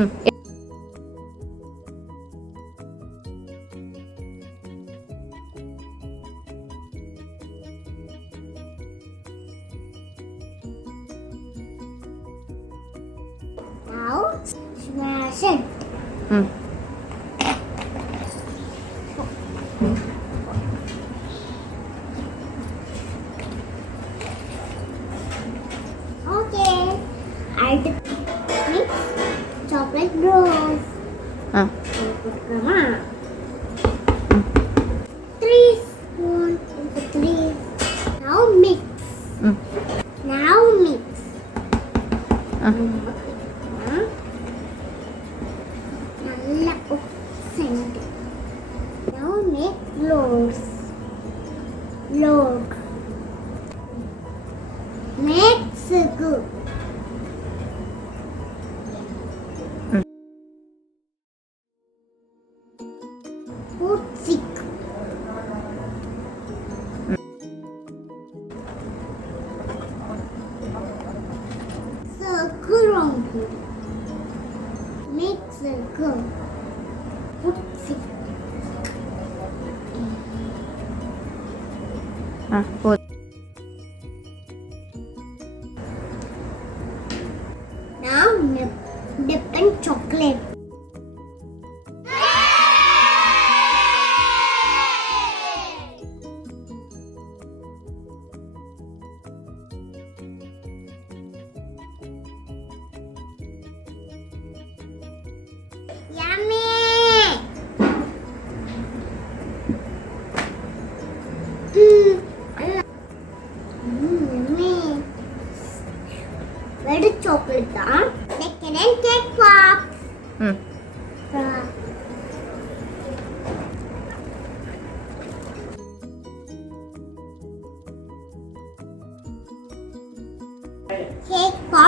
Now smash it. Okay. Add mix chocolate rolls. Come on. 3 spoons. 3. Now mix. Now mix. நல்லா உப்பு. Now make loaves. Log. Make circle. Put sick. Circle round it. Make circle. Put sick. Now dip in chocolate. Yummy! Yummy! Where the chocolate are? Decadent cake pop. Cake pop.